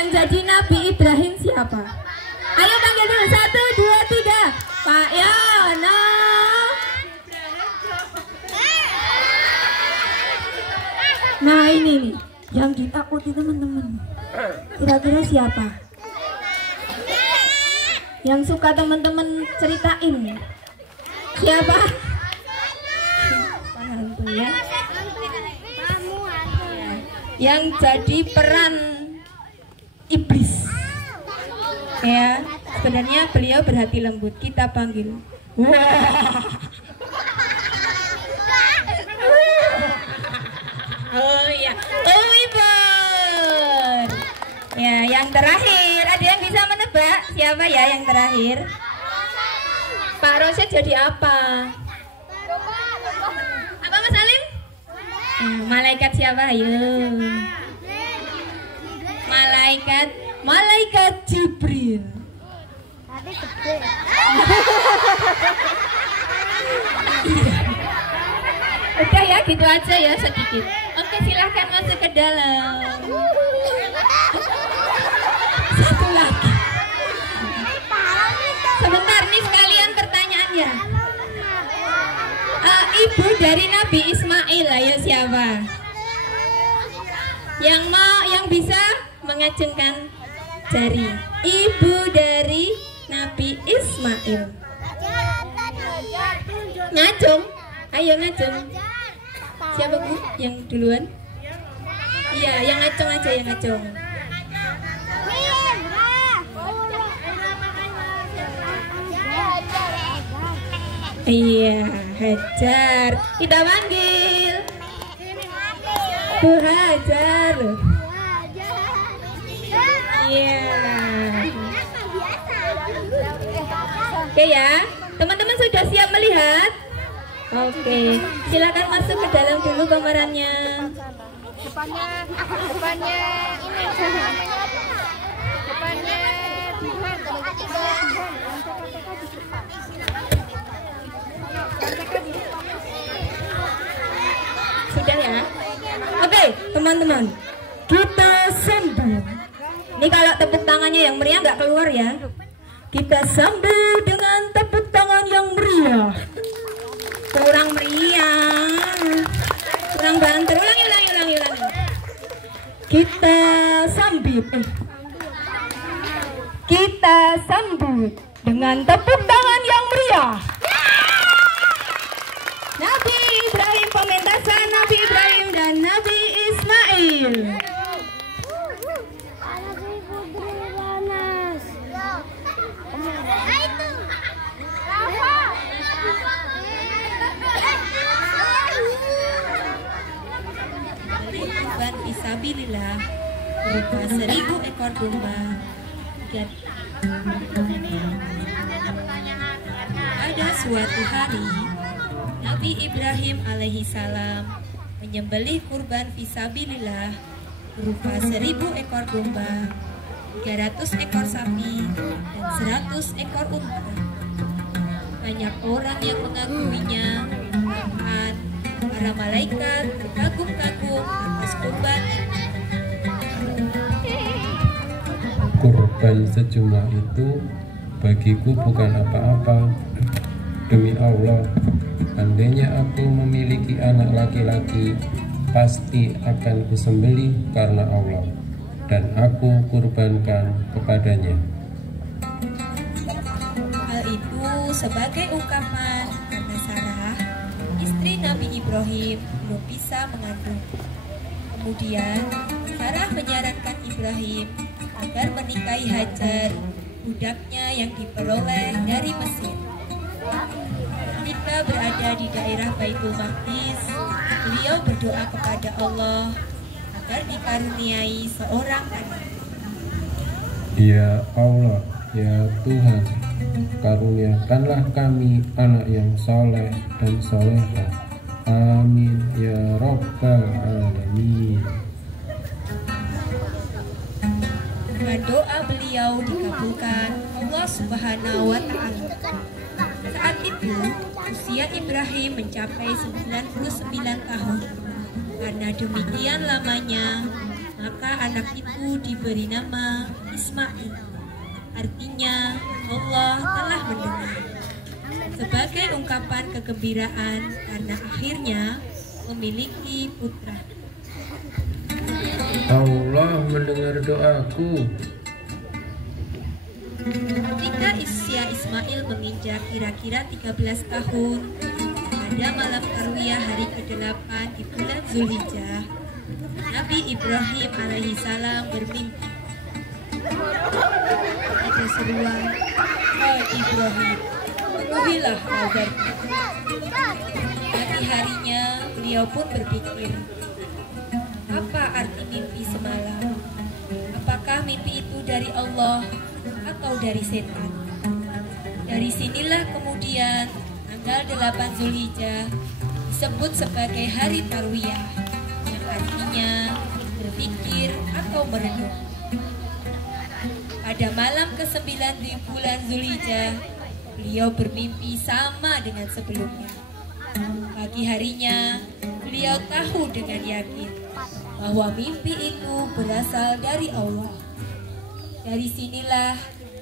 Yang jadi Nabi Ibrahim siapa? Ayo panggil dulu. 1, 2, 3. Pak Yono. Nah ini nih yang ditakuti teman-teman. Kira-kira siapa? Yang suka teman-teman ceritain. Siapa? Hantu ya. Yang jadi peran iblis. Ya, sebenarnya beliau berhati lembut. Kita panggil. Oh iya, Wiber. Ya, yang terakhir. Ada yang bisa menebak siapa ya yang terakhir? Pak Rosyid jadi apa? Apa Mas Alim? Malaikat siapa? Ayo. Malaikat Jibril. Udah ya, gitu aja ya sedikit. Oke, silahkan masuk ke dalam. Satu lagi. Sebentar nih sekalian pertanyaannya. Ibu dari Nabi Ismail, ayo siapa? Yang bisa mengacungkan jari. Ibu dari Nabi Ismail. Ngacung. Ayo ngacung. Siapa Bu yang duluan? Iya, yang ngacung aja, yang ngacung. Iya, Hajar. Kita panggil Bu Hajar. Iya. Oke ya, teman-teman sudah siap melihat? Oke, silakan masuk ke dalam dulu pemerannya. Depannya ini. Depannya sudah ya. Oke, teman-teman, kita sambut. Ini kalau tepuk tangannya yang meriah nggak keluar ya. Kita sambut dengan tepuk tangan yang meriah. Kurang meriah, kurang banter. Ulangi. Kita sambut dengan tepuk tangan yang meriah. Nabi Ibrahim, pementasan Nabi Ibrahim dan Nabi Ismail. Kurban fisabilillah berupa 1000 ekor domba. Pada suatu hari Nabi Ibrahim alaihi salam menyembelih kurban fisabilillah berupa 1000 ekor domba, 300 ekor sapi, dan 100 ekor unta. Banyak orang yang mengaguminya, bahkan para malaikat berkagum-kagum atas kurban. Kurban sejumlah itu bagiku bukan apa-apa. Demi Allah, andainya aku memiliki anak laki-laki, pasti akan kusembelih karena Allah, dan aku kurbankan kepadanya. Hal itu sebagai ungkapan karena Sarah, istri Nabi Ibrahim, belum bisa mengandung. Kemudian Sarah menyarankan Ibrahim agar menikahi Hajar, budaknya yang diperoleh dari Mesir. Ketika berada di daerah Baitul Maqdis, beliau berdoa kepada Allah agar dikaruniai seorang anak. Ya Allah, ya Tuhan, karuniakanlah kami anak yang soleh dan solehah. Amin ya Rabbal Alamin. Dengan doa beliau dikabulkan Allah Subhanahu wa Ta'ala. Saat itu usia Ibrahim mencapai 99 tahun. Karena demikian lamanya Maka anak itu diberi nama Ismail. Artinya Allah telah mendengar. Sebagai ungkapan kegembiraan karena akhirnya memiliki putra. Allah mendengar doaku. Ketika usia Ismail menginjak kira-kira 13 tahun, pada malam tarwiyah hari ke-8 di bulan Zulhijjah, Nabi Ibrahim alaihissalam bermimpi. Ada seruan, "Hai Ibrahim, penuhilah nazarku." Pagi harinya beliau pun berpikir, apa arti mimpi semalam? Apakah mimpi itu dari Allah atau dari setan? Dari sinilah kemudian tanggal 8 Zulhijjah disebut sebagai hari tarwiyah, yang artinya berpikir atau merenung. Pada malam ke-9 di bulan Zulhijjah, beliau bermimpi sama dengan sebelumnya. Pagi harinya, beliau tahu dengan yakin bahwa mimpi itu berasal dari Allah. Dari sinilah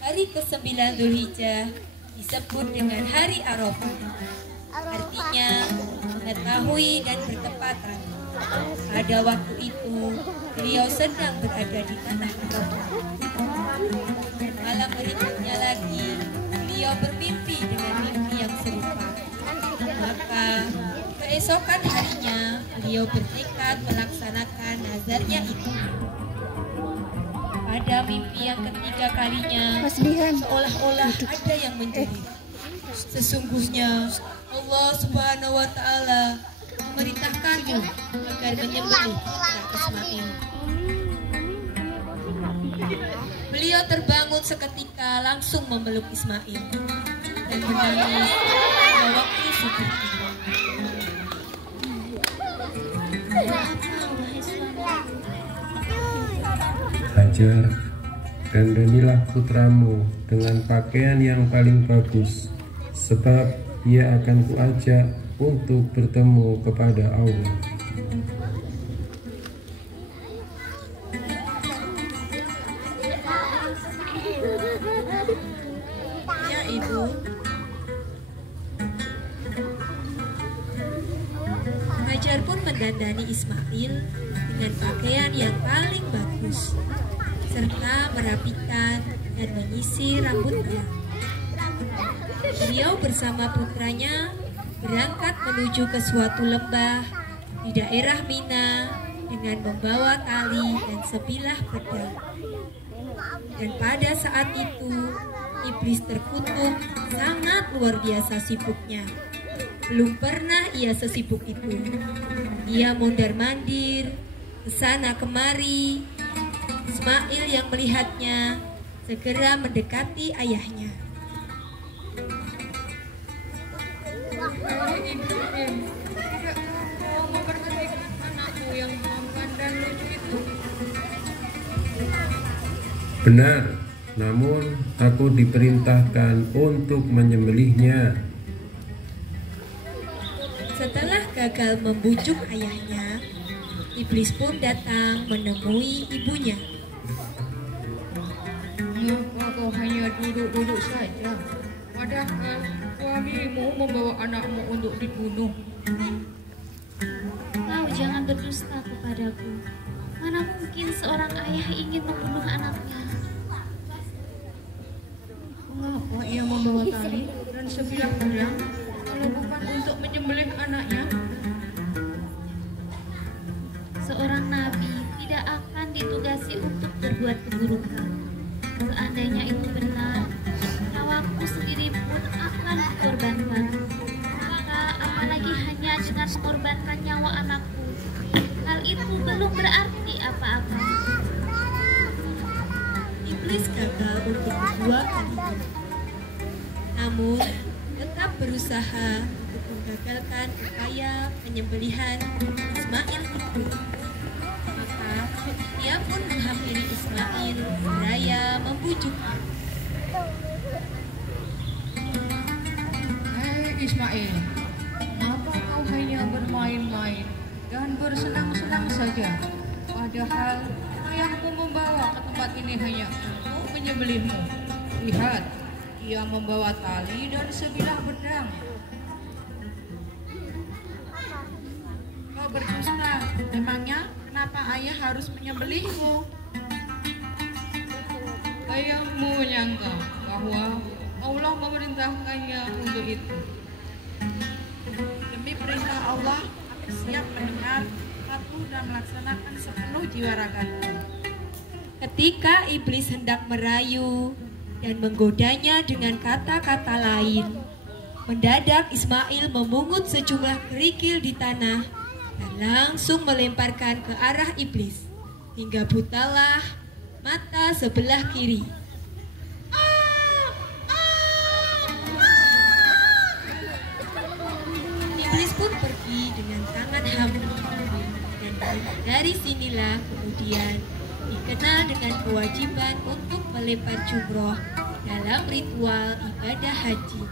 hari ke-9 Zulhijjah disebut dengan hari Arafah. Artinya mengetahui dan bertepatan. Pada waktu itu beliau sedang berada di tanah Arafah. Malam berikutnya lagi beliau bermimpi dengan mimpi yang serupa. Maka keesokan harinya beliau bertekad melaksanakan nazarnya itu. Pada mimpi yang ketiga kalinya, seolah-olah ada yang menjerit. Sesungguhnya Allah Subhanahu wa Ta'ala memerintahkanmu agar menyembelih Ismail. Beliau terbangun seketika, langsung memeluk Ismail dan menangis pada waktu subuh. Hajar dan danilah putramu dengan pakaian yang paling bagus, sebab ia akan kuajak untuk bertemu kepada Allah. Ya Ibu. Hajar pun mendandani Ismail dengan pakaian yang paling bagus, serta merapikan dan menyisir rambutnya. Beliau bersama putranya berangkat menuju ke suatu lembah di daerah Mina dengan membawa tali dan sebilah pedang. Dan pada saat itu iblis terkutuk sangat luar biasa sibuknya. Belum pernah ia sesibuk itu. Ia mondar-mandir kesana kemari. Ismail yang melihatnya segera mendekati ayahnya. Benar, namun aku diperintahkan untuk menyembelihnya. Setelah gagal membujuk ayahnya, iblis pun datang menemui ibunya. Mengapa kau hanya duduk-duduk saja, padahal suamimu membawa anakmu untuk dibunuh? Kau jangan berdusta kepadaku. Mana mungkin seorang ayah ingin membunuh anaknya? Mengapa ia membawa tali dan sebilah pedang kalau bukan untuk menyembelih anaknya? Seorang nabi tidak akan ditugasi untuk berbuat keburukan. Seandainya itu benar, nyawaku sendiri pun akan dikorbankan. Maka apalagi hanya dengan mengorbankan nyawa anakku, hal itu belum berarti apa-apa. Iblis gagal untuk kedua kalinya, namun tetap berusaha untuk menggagalkan upaya penyembelihan Ismail itu. Maka ia pun menghampiri Ismail seraya membujuknya. Hei Ismail, mengapa kau hanya bermain-main dan bersenang-senang saja? Padahal ayahku membawa ke tempat ini hanya untuk menyembelihmu. Lihat, ia membawa tali dan sebilah pedang. Kau berdusta, memangnya kenapa ayah harus menyembelihmu? Ayahmu menyangka bahwa Allah memerintahkannya untuk itu. Demi perintah Allah, aku siap mendengar, patuh dan melaksanakan sepenuh jiwa ragaku. Ketika iblis hendak merayu dan menggodanya dengan kata-kata lain, mendadak Ismail memungut sejumlah kerikil di tanah dan langsung melemparkan ke arah iblis, hingga butalah mata sebelah kiri. Iblis pun pergi dengan tangan hampa, dan dari sinilah kemudian dikenal dengan kewajiban untuk melempar jumroh dalam ritual ibadah haji.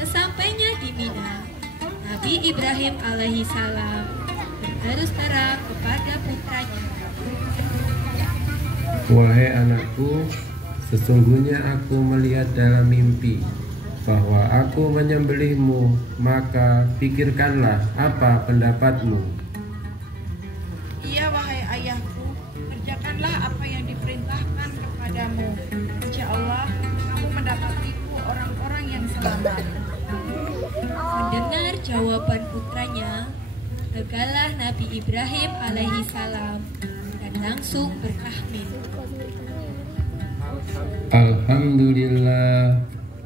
Sesampainya di Mina, Nabi Ibrahim alaihi salam berterus terang kepada putranya, Wahai anakku, sesungguhnya aku melihat dalam mimpi bahwa aku menyembelihmu, maka pikirkanlah apa pendapatmu. Iya, wahai ayahku, kerjakanlah apa yang diperintahkan kepadamu. Insya Allah, kamu mendapatiku orang-orang yang selamat. mendengar jawaban putranya, legalah Nabi Ibrahim alaihi salam dan langsung bertahmid. Alhamdulillah,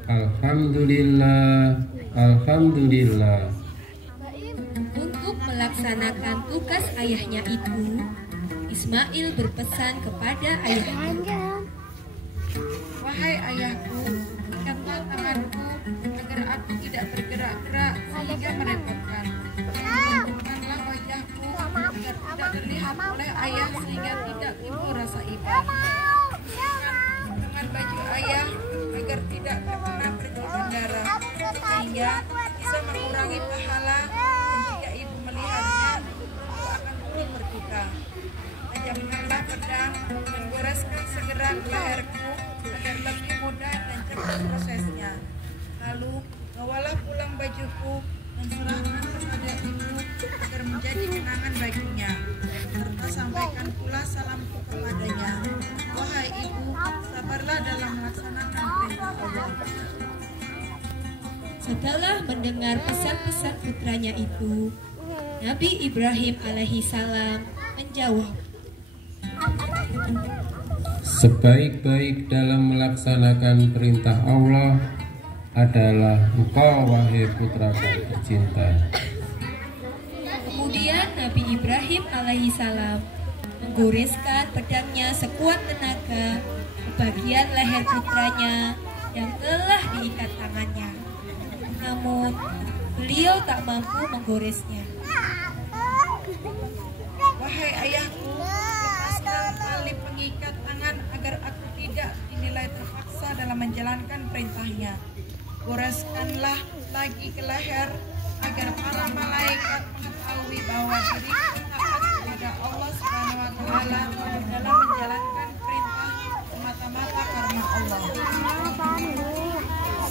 Alhamdulillah, Alhamdulillah. Untuk melaksanakan tugas ayahnya itu, Ismail berpesan kepada ayahnya, Wahai ayahku, ikatlah tanganku agar aku tidak bergerak-gerak sehingga merepotkan. Tundukkanlah wajahku agar tidak terlihat oleh ayah sehingga tidak timbul rasa iba. Dengan baju ayah agar tidak terkena percikan darah sehingga bisa mengurangi pahala, dan jika ibu melihatnya aku akan turut berduka. Tajamkanlah pedang dan goreskan segera ke leherku agar lebih mudah dan cepat prosesnya. Lalu bawalah pulang bajuku dan serahkan kepada ibu agar menjadi kenangan baginya, serta sampaikan pula salamku kepadanya. Wahai ibu, sabarlah dalam melaksanakan perintah Allah. setelah mendengar pesan-pesan putranya itu, Nabi Ibrahim alaihi salam menjawab, Sebaik-baik dalam melaksanakan perintah Allah adalah engkau, wahai putraku tercinta. Kemudian Nabi Ibrahim alaihi salam menggoreskan pedangnya sekuat tenaga ke bagian leher putranya yang telah diikat tangannya. Namun beliau tak mampu menggoresnya. Wahai ayahku, lepaskan tali pengikat tangan agar aku tidak dinilai terpaksa dalam menjalankan perintahnya. Goreskanlah lagi ke leher agar para malaikat mengetahui bahwa diriku taat kepada Allah Subhanahu wa Ta'ala dalam menjalankan perintah semata-mata karena Allah.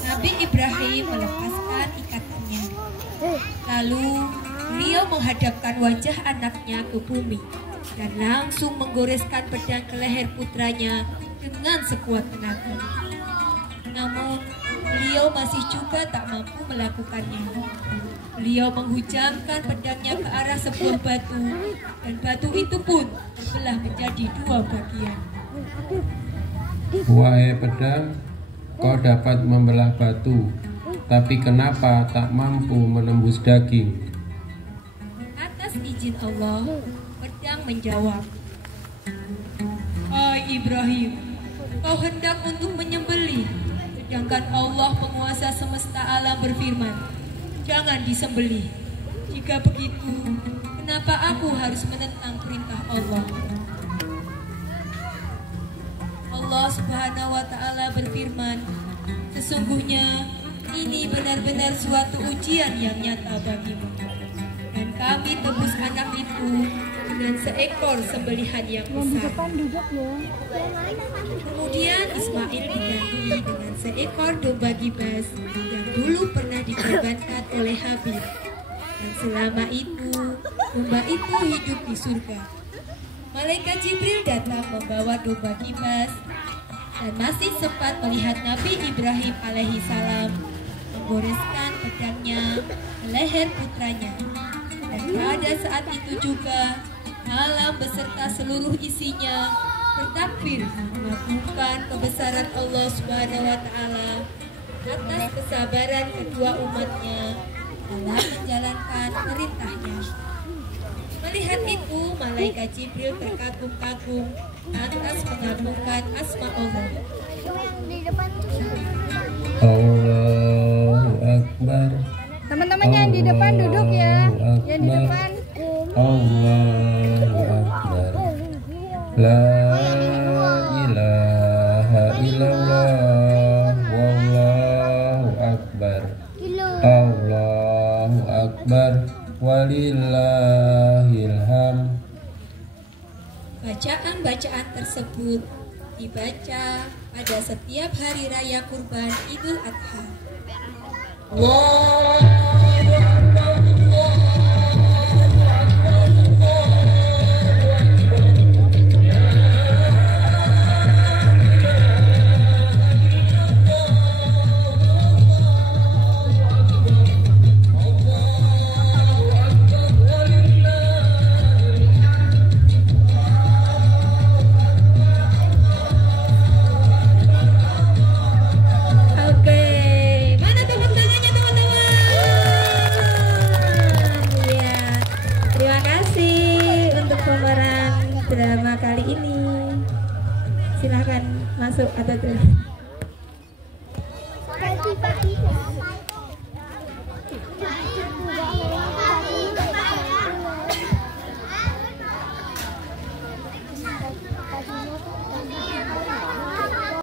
Nabi Ibrahim melepaskan ikatannya. Lalu beliau menghadapkan wajah anaknya ke bumi dan langsung menggoreskan pedang ke leher putranya dengan sekuat tenaga. Namun beliau masih juga tak mampu melakukannya. Beliau menghujamkan pedangnya ke arah sebuah batu, dan batu itu pun terbelah menjadi dua bagian. Wahai pedang, kau dapat membelah batu, tapi kenapa tak mampu menembus daging? Atas izin Allah, pedang menjawab, Hai Ibrahim, kau hendak untuk menyembelih, sedangkan Allah penguasa semesta alam berfirman, jangan disembelih. Jika begitu, kenapa aku harus menentang perintah Allah? Allah Subhanahu wa Ta'ala berfirman, sesungguhnya ini benar-benar suatu ujian yang nyata bagimu, dan kami tebus anak itu dengan seekor sembelihan yang besar. Kemudian Ismail diganduli dengan seekor domba gibas yang dulu pernah dikorbankan oleh Habil. Dan selama itu, domba itu hidup di surga. Malaikat Jibril datang membawa domba gibas dan masih sempat melihat Nabi Ibrahim alaihissalam menggoreskan pedangnya ke leher putranya. Dan pada saat itu juga alam beserta seluruh isinya bertakbir mengagungkan kebesaran Allah Subhanahu wa Ta'ala atas kesabaran kedua umatnya dalam menjalankan perintahnya. Melihat itu, malaikat Jibril terkagum-kagum atas mengagungkan asma Allah. Allahu Akbar. Teman-teman yang di depan duduk ya. Yang di depan. Allahu Akbar. La ilaha illallah. Wallahu Akbar. Allahu Akbar. Walillahilham. Bacaan-bacaan tersebut dibaca pada setiap hari raya kurban Idul Adha. Drama kali ini, silahkan masuk atau tuh.